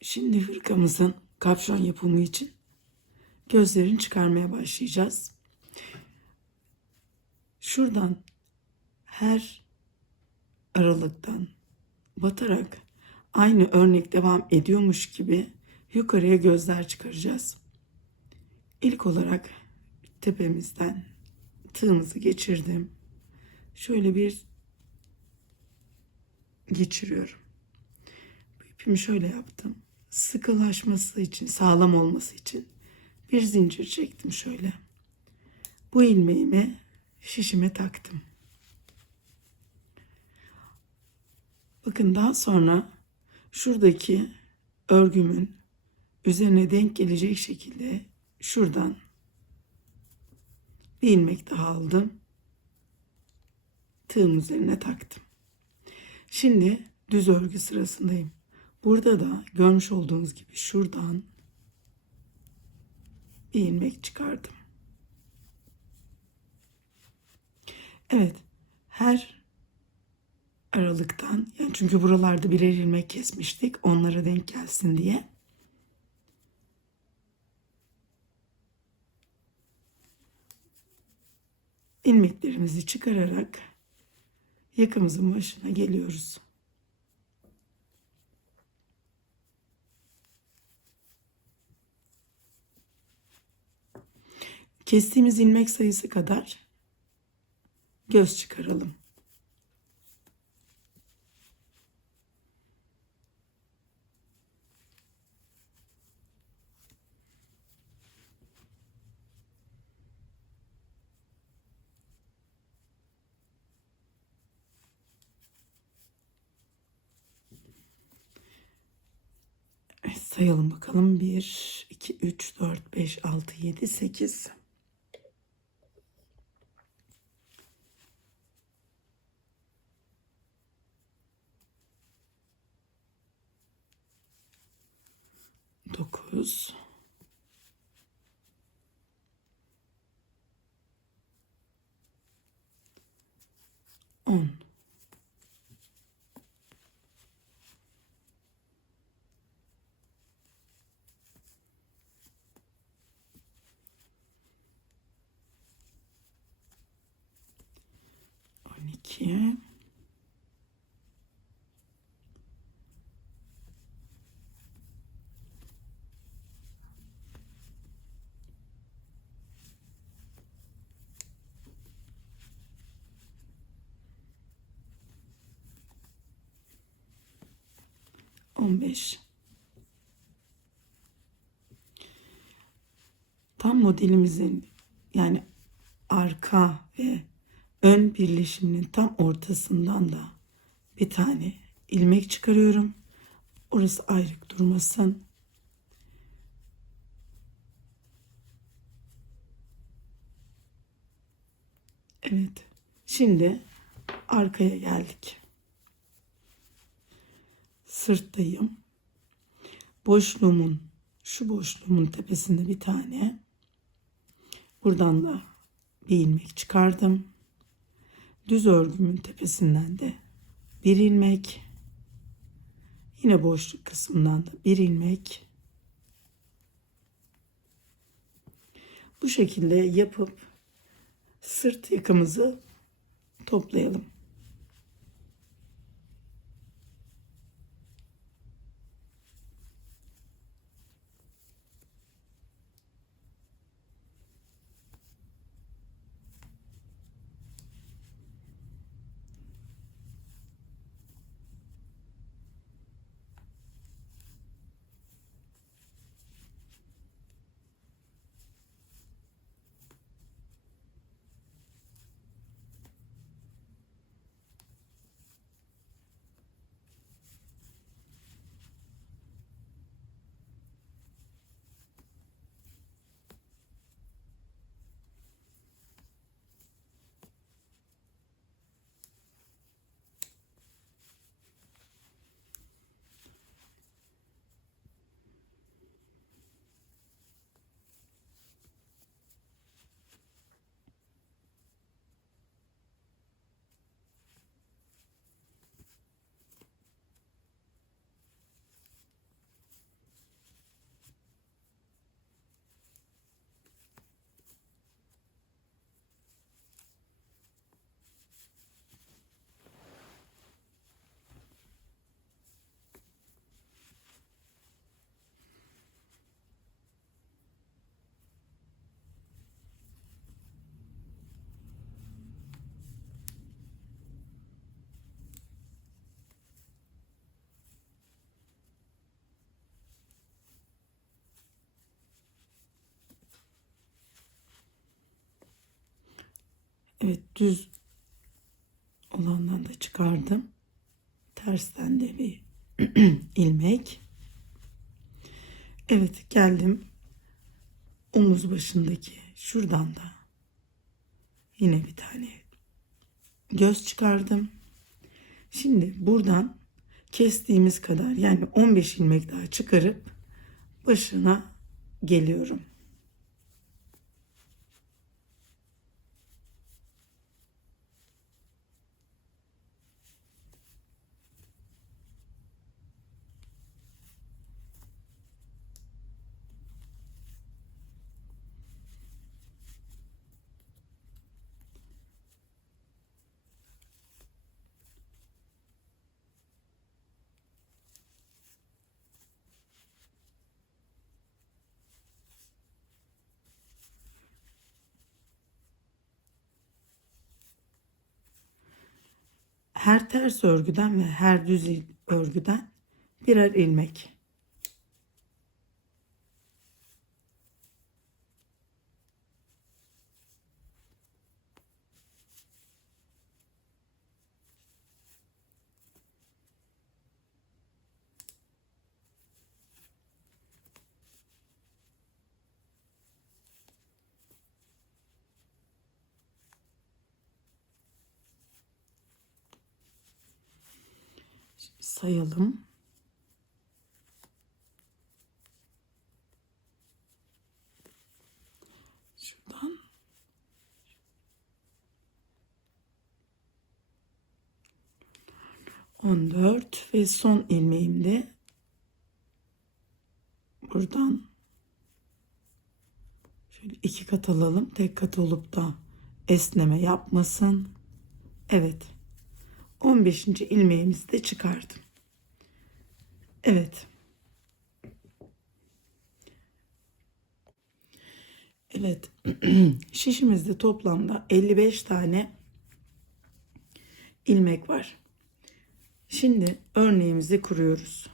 Şimdi hırkamızın kapşon yapımı için gözlerini çıkarmaya başlayacağız. Şuradan her aralıktan batarak aynı örnek devam ediyormuş gibi yukarıya gözler çıkaracağız. İlk olarak tepemizden tığımızı geçirdim. Şöyle bir geçiriyorum. İpimi şöyle yaptım. Sıkılaşması için, sağlam olması için bir zincir çektim şöyle. Bu ilmeğimi şişime taktım. Bakın daha sonra şuradaki örgümün üzerine denk gelecek şekilde şuradan bir ilmek daha aldım. Tığın üzerine taktım. Şimdi düz örgü sırasındayım. Burada da görmüş olduğunuz gibi şuradan bir ilmek çıkardım. Evet, her aralıktan, yani çünkü buralarda birer ilmek kesmiştik, onlara denk gelsin diye. İlmeklerimizi çıkararak yakamızın başına geliyoruz. Kestiğimiz ilmek sayısı kadar göz çıkaralım. Evet, sayalım bakalım. 1, 2, 3, 4, 5, 6, 7, 8. 9, 10, 12, 15. Tam modelimizin, yani arka ve ön birleşiminin tam ortasından da bir tane ilmek çıkarıyorum. Orası ayrık durmasın. Evet. Şimdi arkaya geldik. Sırttayım. Şu boşluğumun tepesinde bir tane. Buradan da bir ilmek çıkardım. Düz örgümün tepesinden de bir ilmek. Yine boşluk kısmından da bir ilmek. Bu şekilde yapıp sırt yakamızı toplayalım. Evet, düz olandan da çıkardım. Tersten de bir ilmek. Evet, geldim omuz başındaki şuradan da yine bir tane göz çıkardım. Şimdi buradan kestiğimiz kadar, yani 15 ilmek daha çıkarıp başına geliyorum. Her ters örgüden ve her düz örgüden birer ilmek. Sayalım. Şuradan 14 ve son ilmeğimde buradan şöyle 2 kat alalım. Tek kat olup da esneme yapmasın. Evet. 15. ilmeğimizi de çıkardım. Evet. Evet. Şişimizde toplamda 55 tane ilmek var. Şimdi örneğimizi kuruyoruz.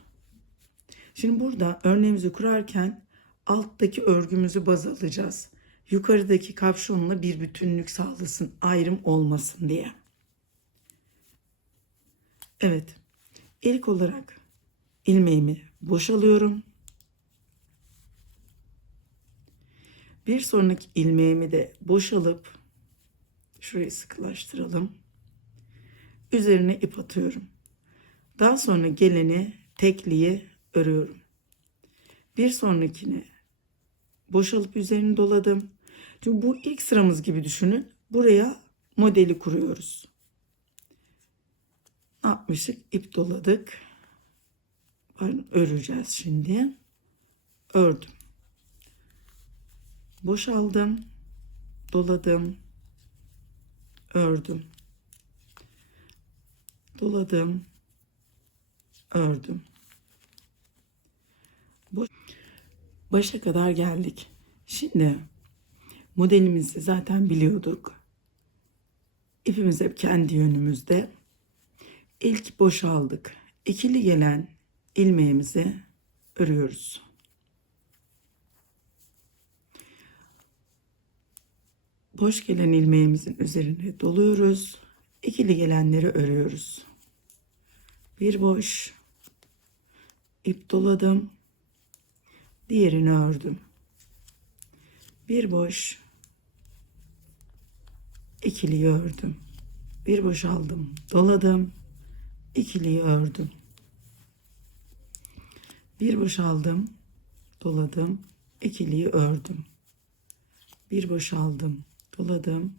Şimdi burada örneğimizi kurarken alttaki örgümüzü baz alacağız. Yukarıdaki kapşonla bir bütünlük sağlasın, ayrım olmasın diye. Evet. İlk olarak ilmeğimi boşalıyorum. Bir sonraki ilmeğimi de boşalıp şurayı sıkılaştıralım. Üzerine ip atıyorum. Daha sonra geleni tekliğe örüyorum. Bir sonrakini boşalıp üzerini doladım. Çünkü bu ilk sıramız gibi düşünün. Buraya modeli kuruyoruz. Ne yapmıştık? İp doladık. Pardon, öreceğiz şimdi. Ördüm. Boşaldım. Doladım. Ördüm. Doladım. Ördüm. Başa kadar geldik. Şimdi modelimizi zaten biliyorduk. İpimiz hep kendi yönümüzde. İlk boşaldık. İkili gelen ilmeğimizi örüyoruz. Boş gelen ilmeğimizin üzerine doluyoruz. İkili gelenleri örüyoruz. Bir boş, ip doladım. Diğerini ördüm. Bir boş, ikiliyi ördüm. Bir boş aldım, doladım. İkiliyi ördüm. Bir boş aldım, doladım. İkiliyi ördüm. Bir boş aldım, doladım.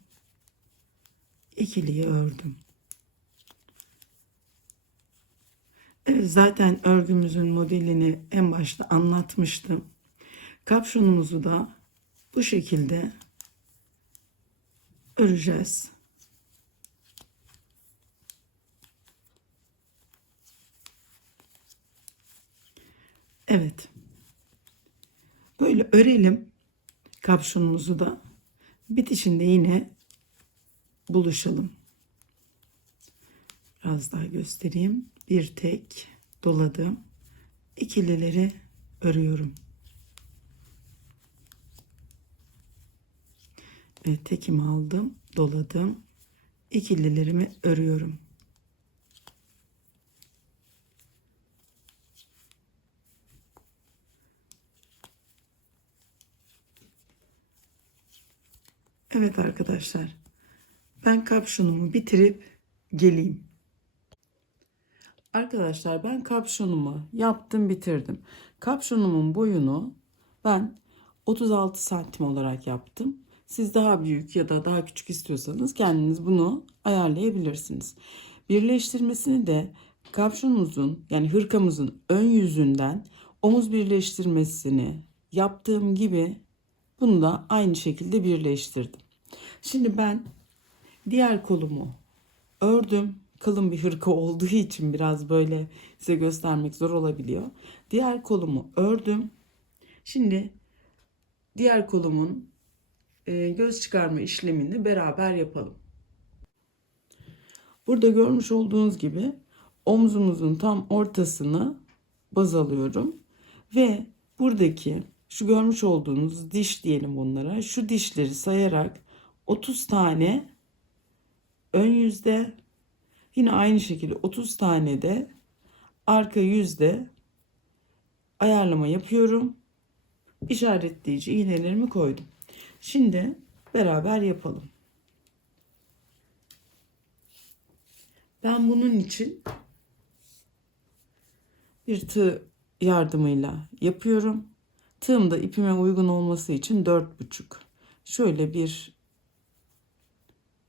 İkiliyi ördüm. Evet, zaten örgümüzün modelini en başta anlatmıştım. Kapşonumuzu da bu şekilde öreceğiz. Evet. Böyle örelim kapşonumuzu da. Bitişinde yine buluşalım. Biraz daha göstereyim. Bir tek doladım. İkilileri örüyorum. Evet, tekimi aldım, doladım. ikililerimi örüyorum. Evet arkadaşlar, ben kapşonumu bitirip geleyim. Arkadaşlar ben kapşonumu yaptım, bitirdim. Kapşonumun boyunu ben 36 santim olarak yaptım. Siz daha büyük ya da daha küçük istiyorsanız kendiniz bunu ayarlayabilirsiniz. Birleştirmesini de kapşonumuzun yani hırkamızın ön yüzünden omuz birleştirmesini yaptığım gibi bunu da aynı şekilde birleştirdim. Şimdi ben diğer kolumu ördüm. Kalın bir hırka olduğu için biraz böyle size göstermek zor olabiliyor. Diğer kolumu ördüm. Şimdi diğer kolumun göz çıkarma işlemini beraber yapalım. Burada görmüş olduğunuz gibi omzumuzun tam ortasını baz alıyorum. Ve buradaki şu görmüş olduğunuz diş diyelim bunlara. Şu dişleri sayarak 30 tane ön yüzde, yine aynı şekilde 30 tane de arka yüzde ayarlama yapıyorum. İşaretleyici iğnelerimi koydum. Şimdi beraber yapalım. Ben bunun için bir tığ yardımıyla yapıyorum. Tığım da ipime uygun olması için 4,5. Şöyle bir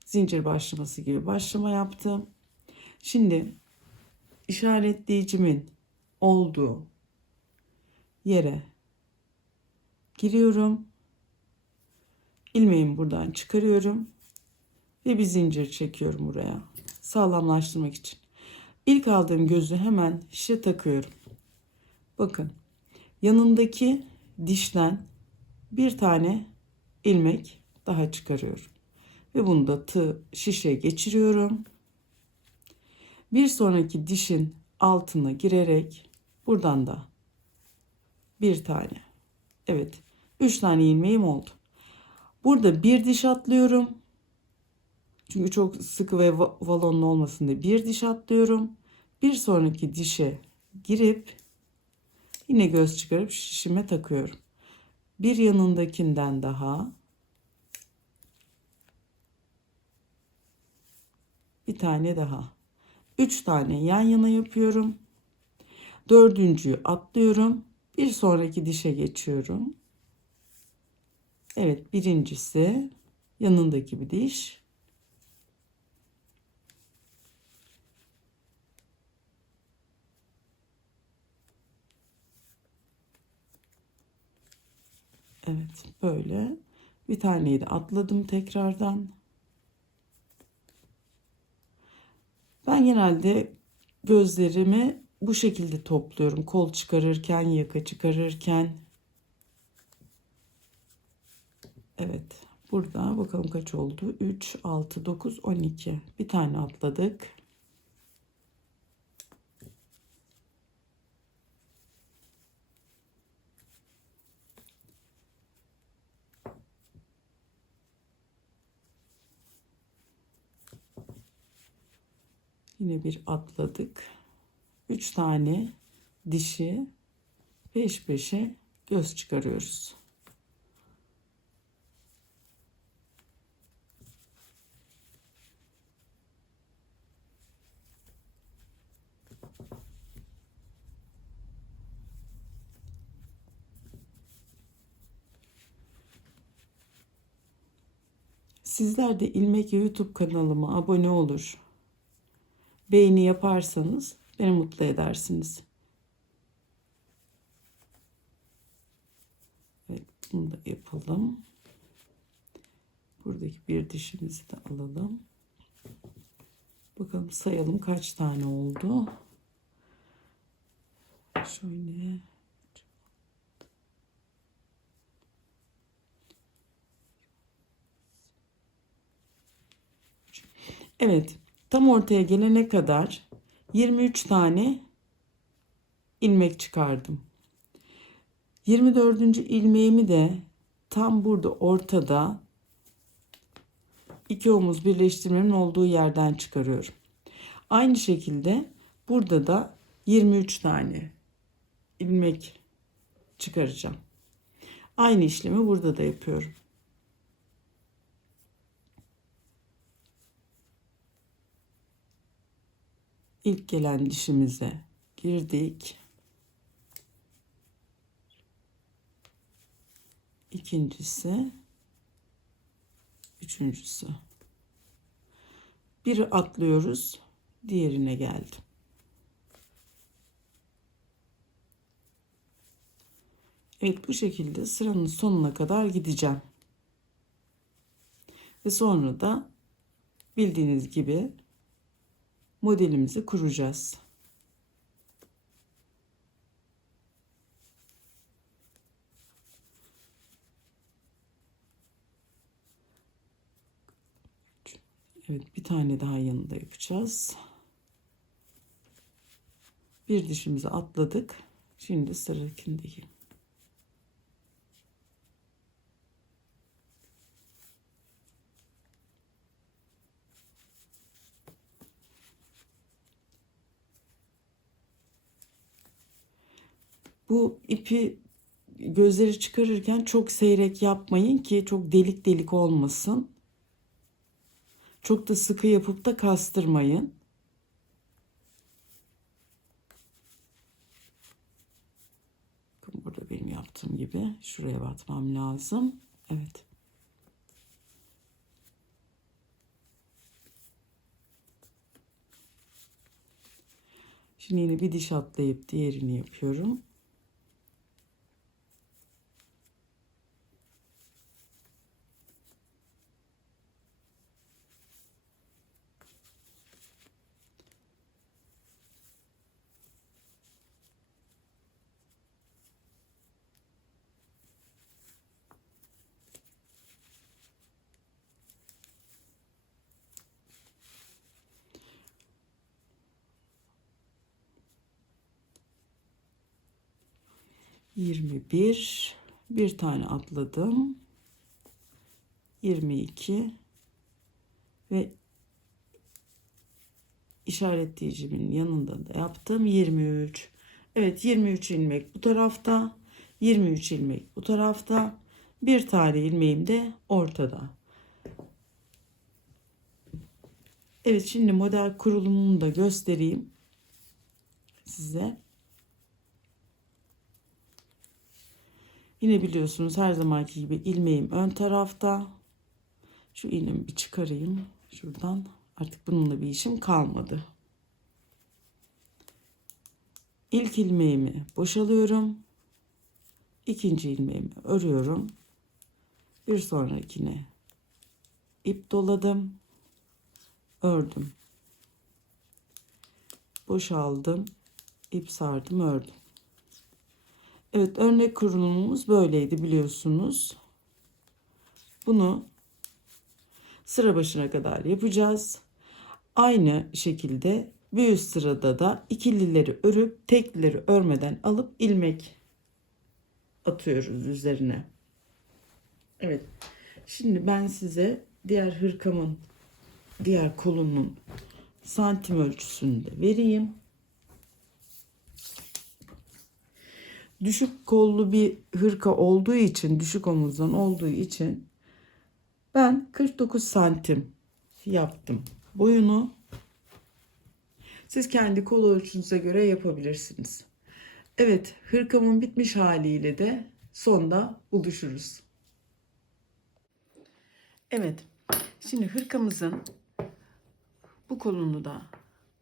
zincir başlaması gibi başlama yaptım. Şimdi işaretleyicimin olduğu yere giriyorum. İlmeğimi buradan çıkarıyorum ve bir zincir çekiyorum buraya sağlamlaştırmak için. İlk aldığım gözü hemen şişe takıyorum. Bakın yanındaki dişten bir tane ilmek daha çıkarıyorum ve bunu da şişe geçiriyorum. Bir sonraki dişin altına girerek buradan da bir tane, evet 3 tane ilmeğim oldu. Burada bir diş atlıyorum. Çünkü çok sıkı ve balonlu olmasın diye bir diş atlıyorum. Bir sonraki dişe girip yine göz çıkarıp şişime takıyorum. Bir yanındakinden daha bir tane daha. 3 tane yan yana yapıyorum. Dördüncüyü atlıyorum. Bir sonraki dişe geçiyorum. Evet, birincisi yanındaki bir diş. Evet, böyle bir taneyi de atladım tekrardan. Ben genelde gözlerimi bu şekilde topluyorum. Kol çıkarırken, yaka çıkarırken. Evet, burada bakalım kaç oldu? 3, 6, 9, 12. Bir tane atladık. Yine bir atladık. 3 tane dişi peş peşe göz çıkarıyoruz. Sizler de İlmek YouTube kanalıma abone olur, beğeni yaparsanız beni mutlu edersiniz. Evet, bunu da yapalım. Buradaki bir dişimizi de alalım. Bakalım sayalım kaç tane oldu. Şöyle. Evet, tam ortaya gelene kadar 23 tane ilmek çıkardım. 24. ilmeğimi de tam burada ortada iki omuz birleştirmenin olduğu yerden çıkarıyorum. Aynı şekilde burada da 23 tane ilmek çıkaracağım. Aynı işlemi burada da yapıyorum. İlk gelen dişimize girdik. İkincisi, üçüncüsü. Biri atlıyoruz, diğerine geldim. Evet, bu şekilde sıranın sonuna kadar gideceğim. Ve sonra da bildiğiniz gibi modelimizi kuracağız. Evet, bir tane daha yanında yapacağız. Bir dişimizi atladık. Şimdi sıradakindeki. Bu ipi gözleri çıkarırken çok seyrek yapmayın ki çok delik delik olmasın. Çok da sıkı yapıp da kastırmayın. Burada benim yaptığım gibi şuraya batmam lazım. Evet. Şimdi yine bir diş atlayıp diğerini yapıyorum. Bir tane atladım. 22 ve işaretleyicimin yanında da yaptım 23. Evet, 23 ilmek bu tarafta, 23 ilmek bu tarafta. Bir tane ilmeğim de ortada. Evet, şimdi model kurulumunu da göstereyim size. Yine biliyorsunuz her zamanki gibi ilmeğim ön tarafta. Şu iğnemi bir çıkarayım şuradan. Artık bununla bir işim kalmadı. İlk ilmeğimi boşalıyorum. İkinci ilmeğimi örüyorum. Bir sonrakine ip doladım. Ördüm. Boşaldım. İp sardım, ördüm. Evet, örnek kurulumumuz böyleydi biliyorsunuz. Bunu sıra başına kadar yapacağız. Aynı şekilde bir üst sırada da ikilileri örüp teklileri örmeden alıp ilmek atıyoruz üzerine. Evet. Şimdi ben size diğer hırkamın, diğer kolunun santim ölçüsünü de vereyim. Düşük kollu bir hırka olduğu için, düşük omuzdan olduğu için ben 49 santim yaptım boyunu. Siz kendi kol ölçünüze göre yapabilirsiniz. Evet, hırkamın bitmiş haliyle de sonda buluşuruz. Evet, şimdi hırkamızın bu kolunu da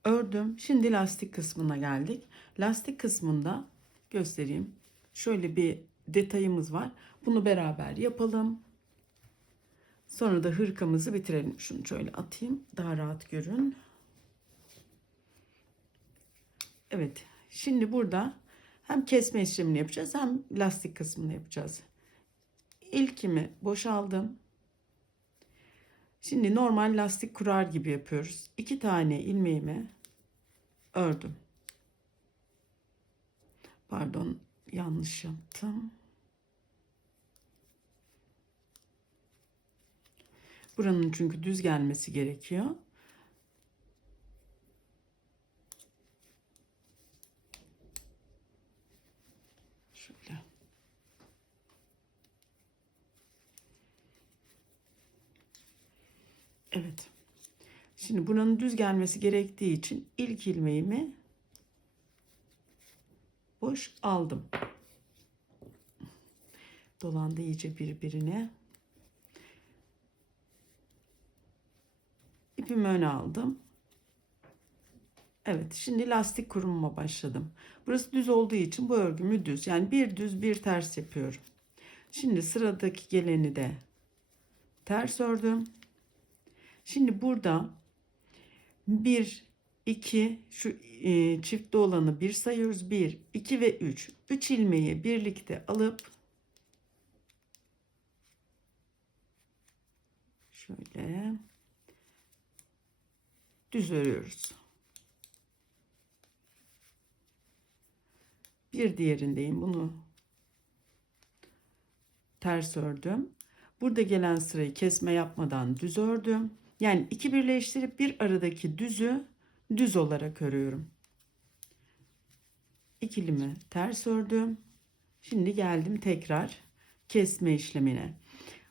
ördüm. Şimdi lastik kısmına geldik. Lastik kısmında göstereyim. Şöyle bir detayımız var. Bunu beraber yapalım. Sonra da hırkamızı bitirelim. Şunu şöyle atayım. Daha rahat görün. Evet. Şimdi burada hem kesme işlemini yapacağız hem lastik kısmını yapacağız. İlkimi boşaldım. Şimdi normal lastik kurar gibi yapıyoruz. 2 tane ilmeğimi ördüm. Pardon, yanlış yaptım. Buranın çünkü düz gelmesi gerekiyor. Şöyle. Evet. Şimdi buranın düz gelmesi gerektiği için ilk ilmeğimi boş aldım. Dolandı iyice birbirine. İpimi öne aldım. Evet, şimdi lastik kurumuma başladım. Burası düz olduğu için bu örgümü düz. Yani bir düz bir ters yapıyorum. Şimdi sıradaki geleni de ters ördüm. Şimdi burada 1, 2 şu çiftli olanı bir sayıyoruz. 1, 2 ve 3. 3 ilmeği birlikte alıp şöyle düz örüyoruz. Bir diğerindeyim. Bunu ters ördüm. Burada gelen sırayı kesme yapmadan düz ördüm. Yani iki birleştirip bir aradaki düzü düz olarak örüyorum. İkilimi ters ördüm. Şimdi geldim tekrar kesme işlemine.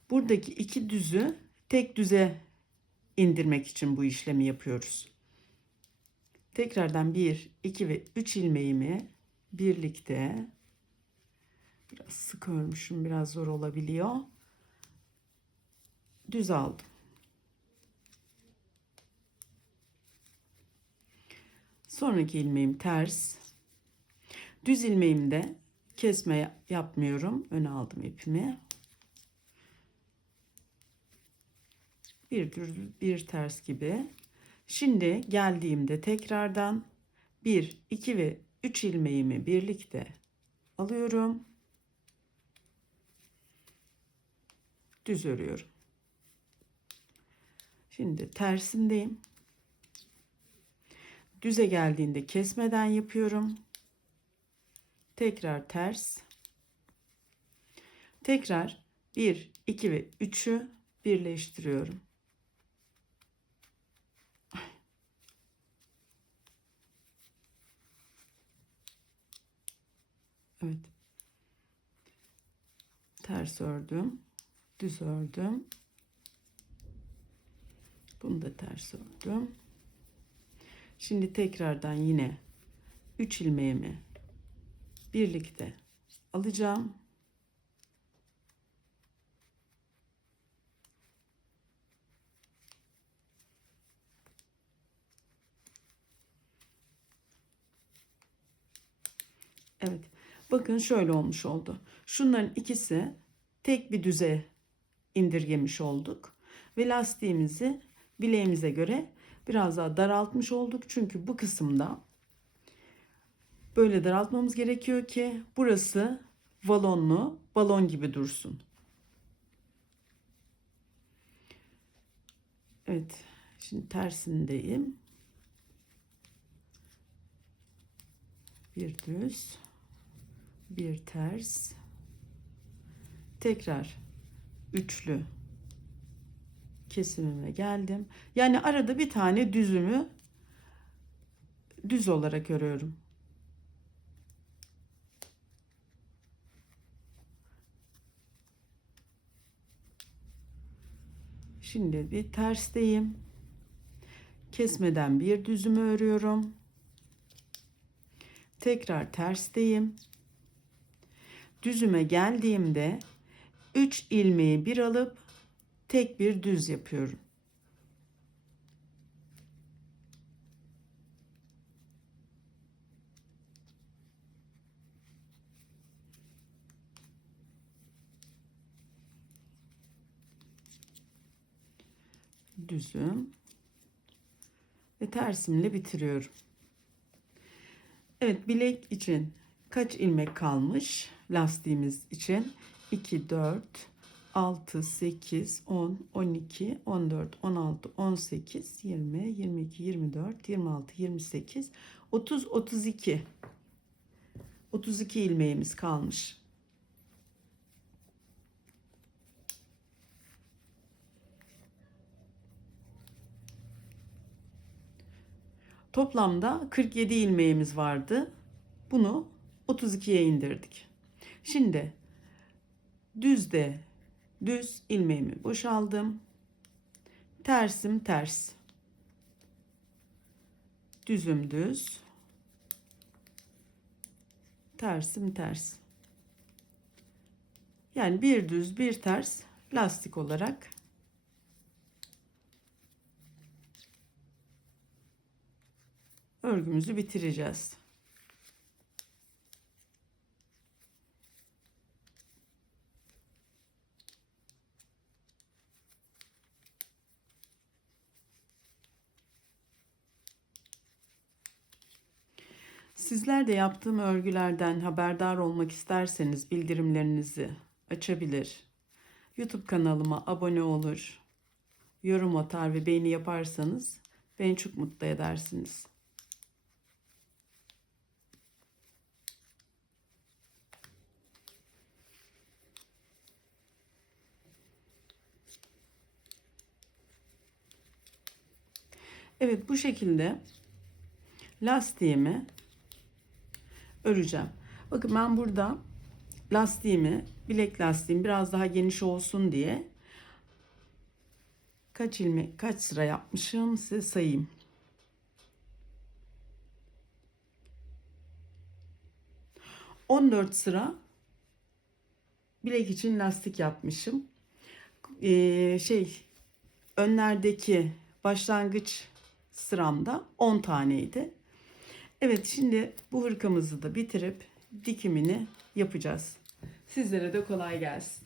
Buradaki iki düzü tek düze indirmek için bu işlemi yapıyoruz. Tekrardan 1, 2 ve 3 ilmeğimi birlikte, biraz sık örmüşüm, biraz zor olabiliyor, düz aldım. Sonraki ilmeğim ters. Düz ilmeğimde kesme yapmıyorum. Öne aldım ipimi. Bir düz bir ters gibi. Şimdi geldiğimde tekrardan 1, 2 ve 3 ilmeğimi birlikte alıyorum. Düz örüyorum. Şimdi tersindeyim. Düze geldiğinde kesmeden yapıyorum. Tekrar ters. Tekrar 1, 2 ve 3'ü birleştiriyorum. Evet. Ters ördüm. Düz ördüm. Bunu da ters ördüm. Şimdi tekrardan yine 3 ilmeğimi birlikte alacağım. Evet. Bakın şöyle olmuş oldu. Şunların ikisi tek bir düze indirgemiş olduk. Ve lastiğimizi bileğimize göre biraz daha daraltmış olduk. Çünkü bu kısımda böyle daraltmamız gerekiyor ki burası balonlu, balon gibi dursun. Evet. Şimdi tersindeyim. Bir düz, bir ters. Tekrar üçlü kesimime geldim. Yani arada bir tane düzümü düz olarak örüyorum. Şimdi bir tersteyim. Kesmeden bir düzümü örüyorum. Tekrar tersteyim. Düzüme geldiğimde 3 ilmeği bir alıp tek bir düz yapıyorum. Düzüm ve tersimle bitiriyorum. Evet, bilek için kaç ilmek kalmış lastiğimiz için? 2, 4, 6, 8, 10, 12, 14, 16, 18, 20, 22, 24, 26, 28, 30, 32. 32 ilmeğimiz kalmış. Toplamda 47 ilmeğimiz vardı. Bunu 32'ye indirdik. Şimdi düz ilmeğimi boşaldım. Tersim ters. Düzüm düz. Tersim ters. Yani bir düz bir ters lastik olarak örgümüzü bitireceğiz. Sizler de yaptığım örgülerden haberdar olmak isterseniz bildirimlerinizi açabilir. YouTube kanalıma abone olur, yorum atar ve beğeni yaparsanız beni çok mutlu edersiniz. Evet, bu şekilde lastiğimi öreceğim. Bakın ben burada bilek lastiğim biraz daha geniş olsun diye kaç sıra yapmışım size sayayım. 14 sıra bilek için lastik yapmışım. Önlerdeki başlangıç sıramda 10 taneydi. Evet, şimdi bu hırkamızı da bitirip dikimini yapacağız. Sizlere de kolay gelsin.